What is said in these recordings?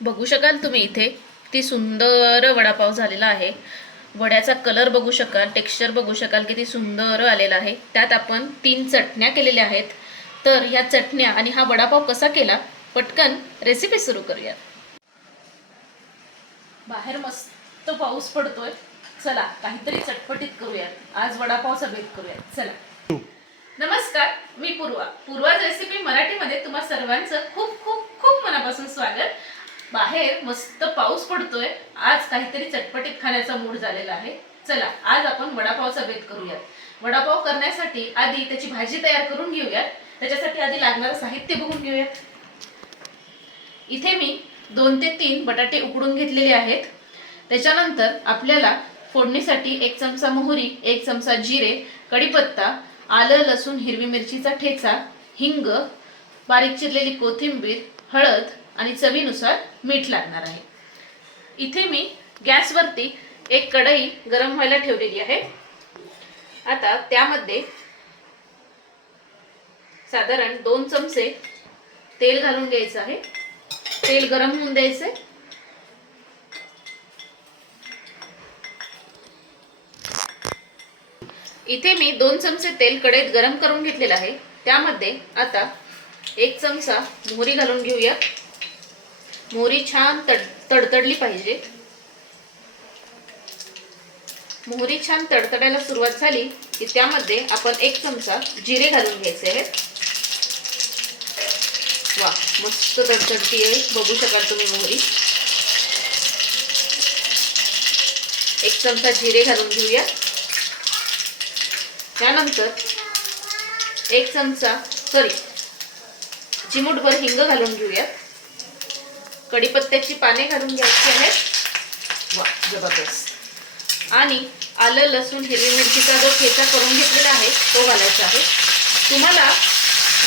बघू शकाल तुम्ही इथे. किती सुंदर वडापाव झालेला आहे. वड्याचा कलर बघू शकाल टेक्स्चर बघू शकाल किती सुंदर आलेला आहे. त्यात आपण तीन चटण्या केलेल्या आहेत. तर ह्या चटण्या आणि हा वडापाव कसा केला? पटकन रेसिपी सुरू करूया. बाहेर मस्त पाऊस पडतोय. चला काहीतरी चटपटीत करूया आज वडापावचा बेत करूया चला. नमस्कार मी पूर्वा. पूर्वाज रेसिपी मराठीमध्ये तुम्हा सर्वांचं खूप खूप खूप मनापासून स्वागत. बाहेर मस्त पाऊस पडतोय. आज काहीतरी चटपटीत खाण्याचा मूड झालेला आहे. चला आज आपण वडापावचा बेत करूयात. वडापाव करण्यासाठी आधी त्याची भाजी तयार करून घेऊयात. त्याच्यासाठी आधी लागणारं साहित्य बघून घेऊयात. इथे मी दोन ते तीन बटाटे उकडून घेतलेले आहेत. त्याच्यानंतर आपल्याला फोडणीसाठी एक चमचा मोहरी एक चमचा जिरे कढीपत्ता आलं लसूण हिरवी मिरचीचा ठेचा हिंग बारीक चिरलेली कोथिंबीर हळद आणि चवीनुसार मीठ लागणार आहे. इथे मी गॅसवरती एक कढई गरम व्हायला ठेवलेली आहे. आता त्यामध्ये साधारण दोन चमचे तेल घालून घ्यायचं आहे. तेल गरम होऊन द्यायचे इथे मी दोन चमचे तेल कढईत गरम करून घेतलेलं आहे. त्यामध्ये आता एक चमचा मोहरी घालून घेऊया. मोहरी छान तड तडतडली पाहिजे. मोहरी छान तडतडायला सुरुवात झाली की त्यामध्ये आपण एक चमचा जिरे घालून घ्यायचे आहे वा मस्त तडतडती आहे. बघू शकाल तुम्ही मोहरी. एक चमचा जिरे घालून घेऊया. त्यानंतर एक चमचा सॉरी चिमूटभर हिंग घालून घेऊयात. कढीपत्त्याची पाने घालून घ्यायची आहेत. वा जबरदस्त. आणि आलं लसूण हिरवी मिरचीचा जो ठेचा करून घेतलेला आहे तो घालायचा आहे. तुम्हाला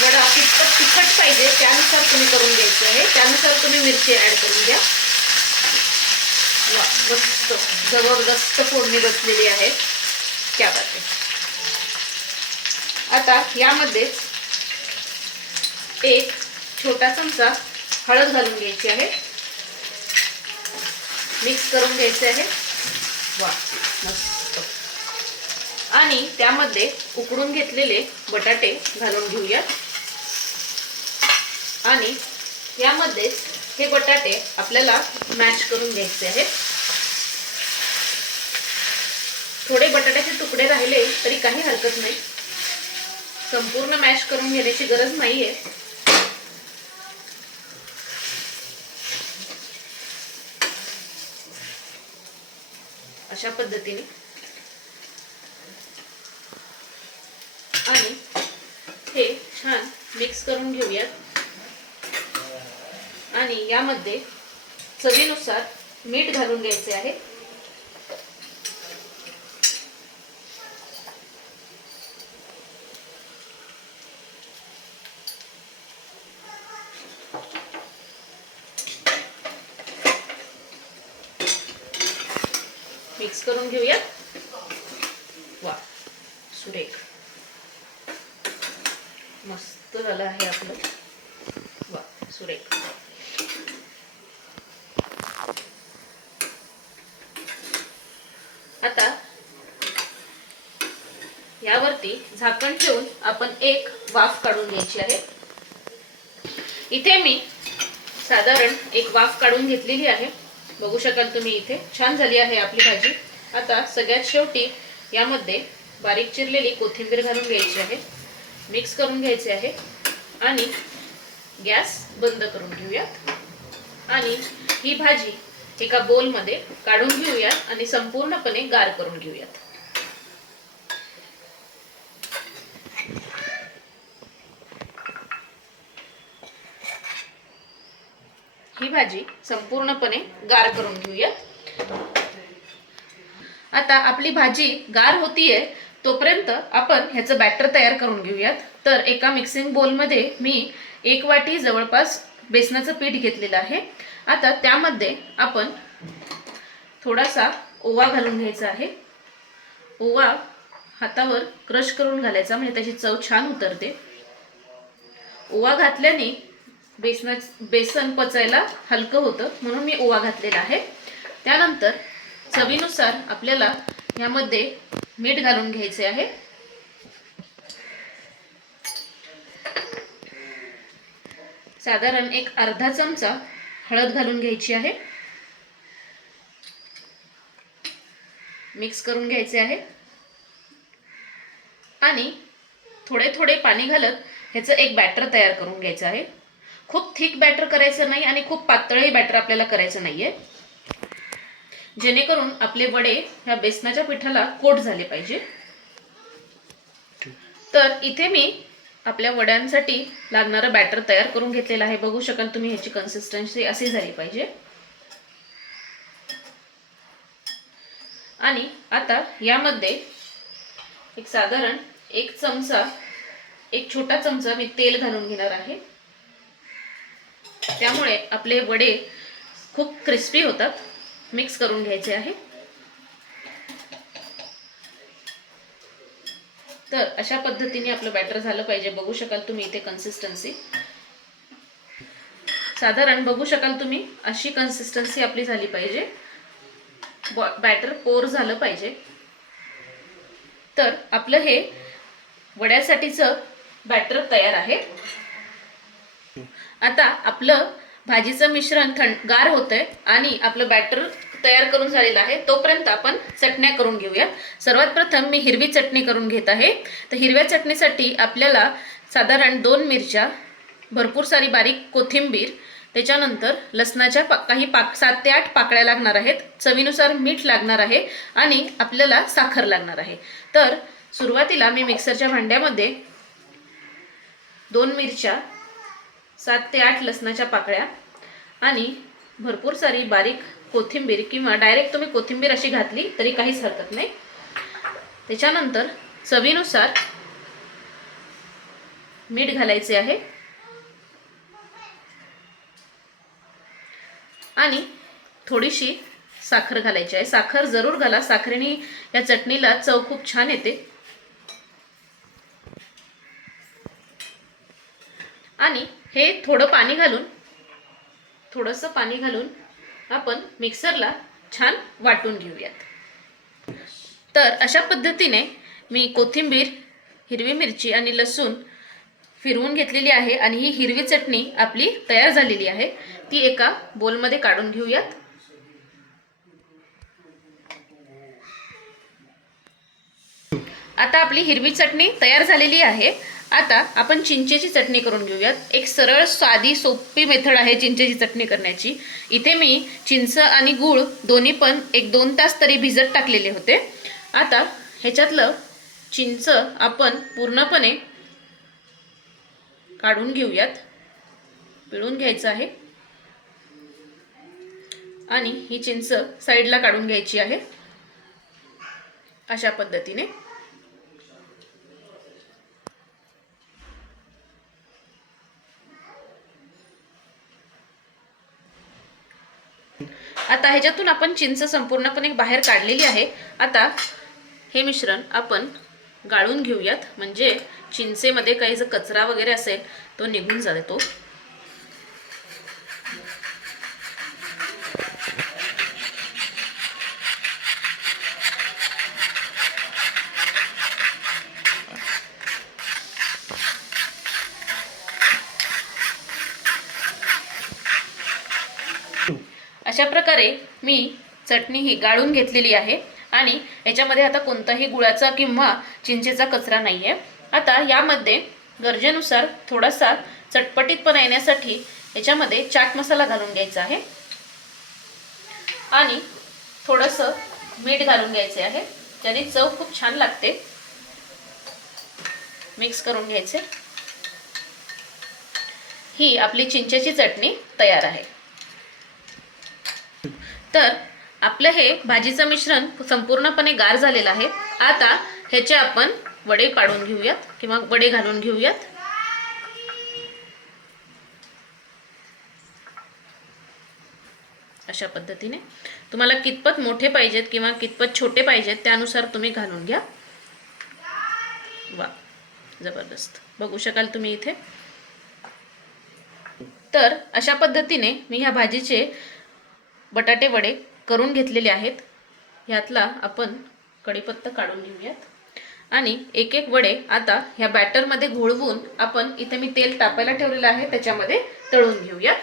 वडा कितपत तिखट पाहिजे त्यानुसार तुम्ही करून घ्यायचे आहे. त्यानुसार तुम्ही मिरची ॲड करून घ्या. वा मस्त जबरदस्त फोडणी बसलेली आहे. त्या आता यामध्ये एक छोटा चमचा हळद घालून घ्यायची आहे. मिक्स करून घ्यायचे आहे. वा मस्त. आणि त्यामध्ये उकडून घेतलेले बटाटे घालून घेऊया आणि यामध्येच हे बटाटे आपल्याला मॅच करून घ्यायचे आहेत थोडे बटाट्याचे तुकडे राहिले तरी काही हरकत नाही. संपूर्ण मॅश करून घेण्याची गरज नाहीये. अशा पद्धतीने. आणि हे छान मिक्स करून घेऊयात. आणि यामध्ये चवीनुसार मीठ घालून घ्यायचे आहे मिक्स करून घेऊया वा सुरेख मस्त झालं आहे आपलं वा सुरेख. आता यावरती झाकण ठेवून आपण एक वाफ काढून घ्यायची आहे. इथे मी साधारण एक वाफ काढून घेतलेली आहे. बघू शकाल तुम्ही इथे. छान झाली आहे आपली भाजी. आता सगळ्यात शेवटी यामध्ये बारीक चिरलेली कोथिंबीर घालून घ्यायची आहे. मिक्स करून घ्यायचे आहे. आणि गॅस बंद करून घेऊयात. आणि ही भाजी एका बोलमध्ये काढून घेऊयात आणि संपूर्णपणे गार करून घेऊयात. ही भाजी संपूर्णपणे गार करून घेऊयात. आता आपली भाजी गार होतीये तोपर्यंत आपण ह्याचं बॅटर तयार करून घेऊयात. तर एका मिक्सिंग बोलमध्ये मी एक वाटी जवळपास बेसनाचं पीठ घेतलेलं आहे. आता त्यामध्ये आपण थोडासा ओवा घालून घ्यायचा आहे. ओवा हातावर क्रश करून घालायचा म्हणजे त्याची चव छान उतरते. ओवा घातल्याने बेसना बेसन पचायला हलकं होतं म्हणून मी ओवा घातलेला आहे. त्यानंतर चवीनुसार आपल्याला यामध्ये मीठ घालून घ्यायचे आहे. साधारण एक अर्धा चमचा हळद घालून घ्यायची आहे. मिक्स करून घ्यायचे आहे. आणि थोडे थोडे पाणी घालत ह्याचं एक बॅटर तयार करून घ्यायचं आहे. खूप थिक बॅटर करायचं नाही आणि खूप पातळही बॅटर आपल्याला करायचं नाही आहे जेणेकरून आपले वडे ह्या बेसनाच्या पिठाला कोट झाले पाहिजे. तर इथे मी आपल्या वड्यांसाठी लागणारं बॅटर तयार करून घेतलेलं आहे. बघू शकाल तुम्ही ह्याची कन्सिस्टन्सी अशी झाली पाहिजे. आणि आता यामध्ये एक साधारण एक चमचा एक छोटा चमचा मी तेल घालून घेणार आहे. त्यामुळे आपले वडे खूप क्रिस्पी होतात. मिक्स करून घ्यायचे आहे. तर अशा पद्धतीने आपलं बॅटर झालं पाहिजे. बघू शकाल तुम्ही इथे कन्सिस्टन्सी साधारण बघू शकाल तुम्ही अशी कन्सिस्टन्सी आपली झाली पाहिजे. बॅटर पोर झालं पाहिजे. तर आपलं हे वड्यासाठीचं बॅटर तयार आहे. आता आपलं भाजीचं मिश्रण थंड गार होतंय आणि आपलं बॅटर तयार करून झालेलं आहे. तोपर्यंत आपण चटण्या करून घेऊया सर्वात प्रथम मी हिरवी चटणी करून घेत आहे. तर हिरव्या चटणीसाठी आपल्याला साधारण दोन मिरच्या भरपूर सारी बारीक कोथिंबीर त्याच्यानंतर लसणाच्या पा काही पाक सात ते आठ पाकळ्या लागणार आहेत. चवीनुसार मीठ लागणार आहे आणि आपल्याला साखर लागणार आहे. तर सुरुवातीला मी मिक्सरच्या भांड्यामध्ये दोन मिरच्या सात ते आठ लसणाच्या पाकळ्या आणि भरपूर सारी बारीक कोथिंबीर किंवा डायरेक्ट तुम्ही कोथिंबीर अशी घातली तरी काहीच हरकत नाही. त्याच्यानंतर चवीनुसार मीठ घालायचे आहे. आणि थोडीशी साखर घालायची आहे. साखर जरूर घाला. साखरेने या चटणीला चव खूप छान येते. आणि हे थोडं पाणी घालून थोडंसं पाणी घालून आपण मिक्सरला छान वाटून घेऊयात. तर अशा पद्धतीने मी कोथिंबीर हिरवी मिरची आणि लसूण फिरवून घेतलेली आहे आणि ही हिरवी चटणी आपली तयार झालेली आहे. ती एका बोलमध्ये काढून घेऊयात. आता आपली हिरवी चटणी तयार झालेली आहे. आता आपण चिंचेची चटणी करून घेऊयात. एक सरळ साधी सोपी मेथड आहे चिंचेची चटणी करण्याची. इथे मी चिंच आणि गूळ दोन्ही पण एक दोन तास तरी भिजत टाकलेले होते. आता ह्याच्यातलं चिंच आपण पूर्णपणे काढून घेऊयात. पिळून घ्यायचं आहे. आणि ही चिंच साईडला काढून घ्यायची आहे. अशा पद्धतीने. आता ह्याच्यातून आपण चिंच संपूर्णपणे बाहेर काढलेली आहे. आता हे मिश्रण आपण गाळून घेऊयात. म्हणजे चिंचेमध्ये काही जर कचरा वगैरे असेल तो निघून जातो. अशा प्रकारे मी चटणी ही गाळून घेतलेली आहे आणि याच्यामध्ये आता कोणताही गुळाचा किंवा चिंचेचा कचरा नाही आहे आता यामध्ये गरजेनुसार थोडासा चटपटीतपणा येण्यासाठी याच्यामध्ये चाट मसाला घालून घ्यायचा आहे. आणि थोडंसं मीठ घालून घ्यायचे आहे. ज्याने चव खूप छान लागते. मिक्स करून घ्यायचे. ही आपली चिंचेची चटणी तयार आहे. तर आपलं हे भाजीचं मिश्रण संपूर्णपणे गार झालेलं आहे. आता ह्याचे आपण वडे पाडून घेऊयात किंवा वडे घालून घेऊयात. अशा पद्धतीने. तुम्हाला कितपत मोठे पाहिजेत किंवा कितपत छोटे पाहिजेत त्यानुसार तुम्ही घालून घ्या. वा जबरदस्त. बघू शकाल तुम्ही इथे. तर अशा पद्धतीने मी ह्या भाजीचे बटाटे वडे करून घेतलेले आहेत. ह्यातला आपण कढीपत्ता काढून घेऊयात. आणि एक एक वडे आता ह्या बॅटरमध्ये घोळवून आपण इथे मी तेल तापायला ठेवलेलं आहे. त्याच्यामध्ये तळून घेऊयात.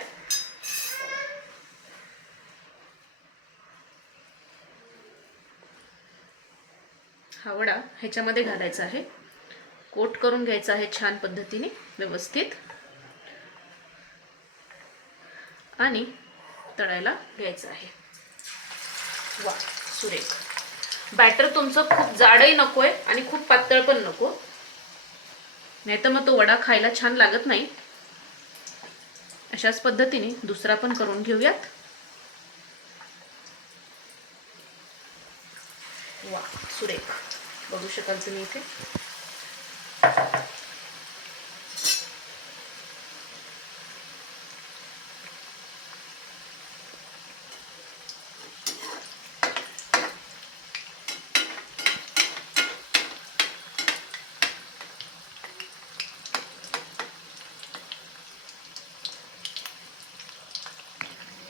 हा वडा ह्याच्यामध्ये घालायचा आहे. कोट करून घ्यायचा आहे छान पद्धतीने व्यवस्थित. आणि तळायला घ्यायचं आहे. वा सुरेख. बॅटर तुमचं खूप जाडही नको आहे आणि खूप पातळ पण नको. नाही तर मग तो वडा खायला छान लागत नाही. अशाच पद्धतीने दुसरा पण करून घेऊयात. वा सुरेख. बघू शकाल तुम्ही इथे.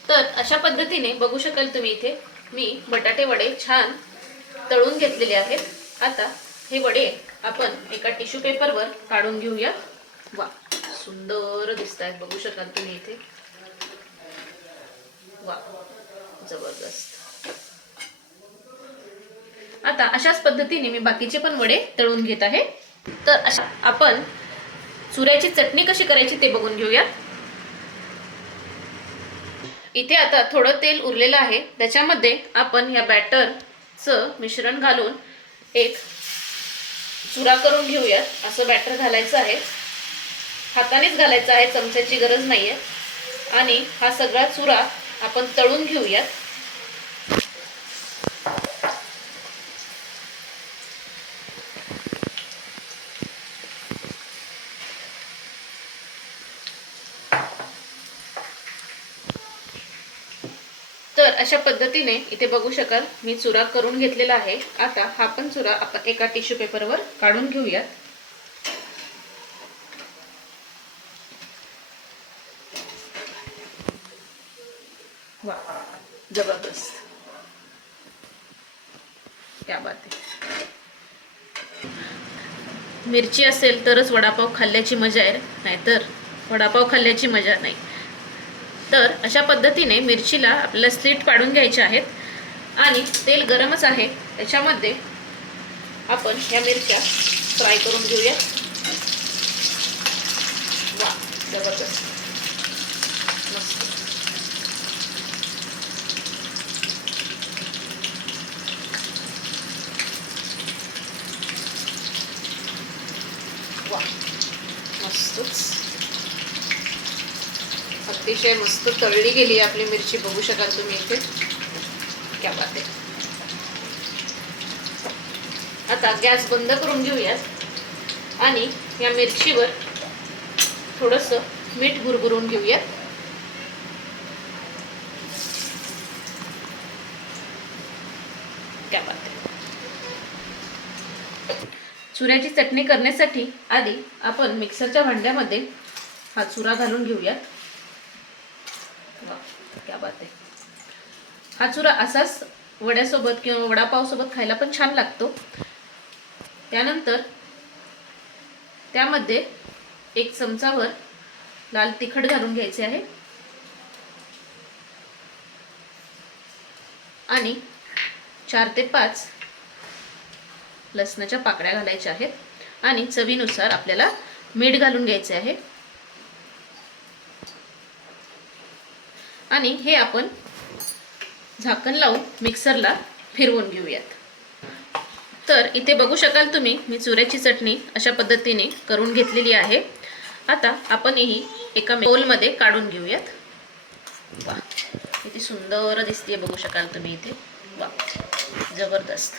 तर अशा पद्धतीने बघू शकाल तुम्ही इथे. मी बटाटे वडे छान तळून घेतलेले आहेत. आता हे वडे आपण एका टिश्यू पेपरवर काढून घेऊया. वा सुंदर दिसत आहेत बघू शकाल तुम्ही इथे. वा जबरदस्त. आता अशाच पद्धतीने मी बाकीचे पण वडे तळून घेत आहे. तर अशा आपण चुऱ्याची चटणी कशी करायची ते बघून घेऊया. इथे आता थोडं तेल उरलेलं आहे. त्याच्यामध्ये आपण या बॅटरचं मिश्रण घालून एक चुरा करून घेऊयात. असं बॅटर घालायचं आहे. हातानेच घालायचं आहे. चमच्याची गरज नाही आहे आणि हा सगळा चुरा आपण तळून घेऊयात. अशा पद्धतीने इथे बघू शकाल मी चुरा करून घेतलेला आहे. आता हा पण चुरा आपण एका टिश्यू पेपरवर काढून घेऊयात. वा जबरदस्त. क्या बात आहे. मिरची असेल तरच वडापाव खाल्ल्याची मजा आहे नाहीतर वडापाव खाल्ल्याची मजा नाही. तर अशा पद्धतीने मिरचीला आपल्याला स्लीट पाडून घ्यायचे आहेत. आणि तेल गरमच आहे त्याच्यामध्ये आपण ह्या मिरच्या फ्राय करून घेऊया वा जबरदस्त मस्त वा मस्तच अतिशय मस्त तळली गेली आपली मिरची. बघू शकाल तुम्ही इथे. क्या बात आहे. आता गॅस बंद करून घेऊयात. आणि या मिरचीवर थोडस मीठ गुरगुरून घेऊयात. क्या चुऱ्याची चटणी करण्यासाठी आधी आपण मिक्सरच्या भांड्यामध्ये हा चुरा घालून घेऊयात. क्या बात आहे. हा चुरा असाच वड्यासोबत किंवा वडापावसोबत खायला पण छान लागतो. त्यानंतर त्यामध्ये एक चमचावर लाल तिखट घालून घ्यायचे आहे. आणि चार ते पाच लसणाच्या पाकळ्या घालायच्या आहेत. आणि चवीनुसार आपल्याला मीठ घालून घ्यायचे आहे. आणि हे आपण झाकण लावून मिक्सरला फिरवून घेऊयात. तर इथे बघू शकाल तुम्ही मी चुऱ्याची चटणी अशा पद्धतीने करून घेतलेली आहे. आता आपण ही एका बोलमध्ये काढून घेऊयात. वा किती सुंदर दिसते बघू शकाल तुम्ही इथे. वा जबरदस्त.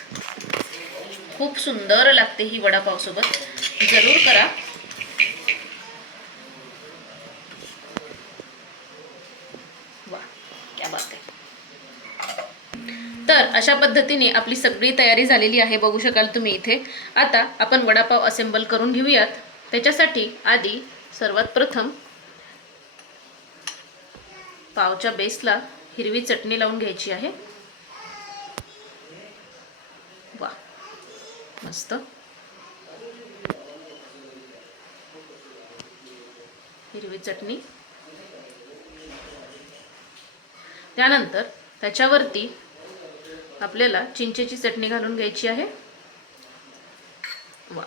खूप सुंदर लागते ही वडापावसोबत. जरूर करा वा क्या बात आहे तर अशा पद्धतीने आपली सगळी तयारी झालेली आहे बघू शकाल तुम्ही इथे. आता आपण वडापाव असेंबल करून घेऊयात. त्याच्यासाठी आधी सर्वात प्रथम पावच्या बेसला हिरवी चटणी लावून घ्यायची आहे. वा मस्त. हिरवी चटणी. त्यानंतर त्याच्यावरती आपल्याला चिंचेची चटणी घालून घ्यायची आहे. वा.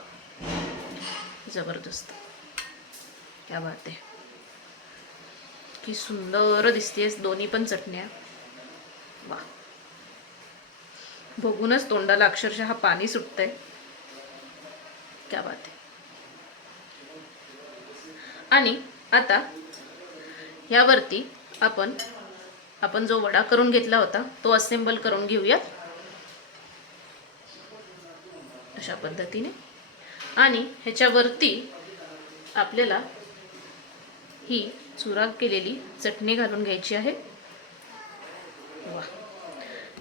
जबरदस्त. क्या बात आहे. की सुंदर दिसतेस दोन्ही पण चटण्या. वा. बघूनच तोंडाला अक्षरशः पाणी सुटतंय. क्या बात आहे. आणि आता ह्यावरती आपण आपण जो वडा करून घेतला होता तो असेंबल करून घेऊयात. अशा पद्धतीने. आणि ह्याच्यावरती आपल्याला ही चुरा केलेली चटणी घालून घ्यायची आहे. वा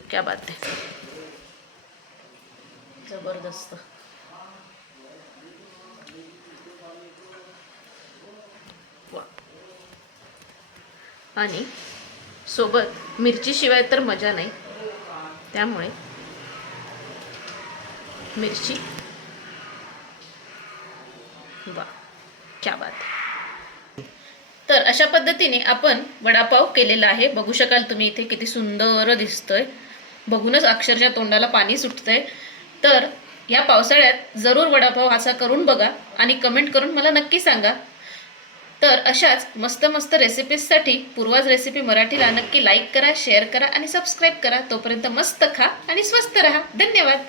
क्या बात आहे जबरदस्त. वा. आणि सोबत मिरचीशिवाय तर मजा नाही. त्यामुळे मिरची. वा क्या बात. तर अशा पद्धतीने आपण वडापाव केलेला आहे. बघू शकाल तुम्ही इथे किती सुंदर दिसतोय. बघूनच अक्षरशः तोंडाला पाणी सुटतंय. तर या पावसाळ्यात जरूर वडापाव असा करून बघा आणि कमेंट करून मला नक्की सांगा. तर अशाच मस्त मस्त रेसिपीजसाठी पूर्वाज रेसिपी मराठीला नक्की लाईक करा शेअर करा आणि सबस्क्राईब करा. तोपर्यंत मस्त खा आणि स्वस्त राहा. धन्यवाद.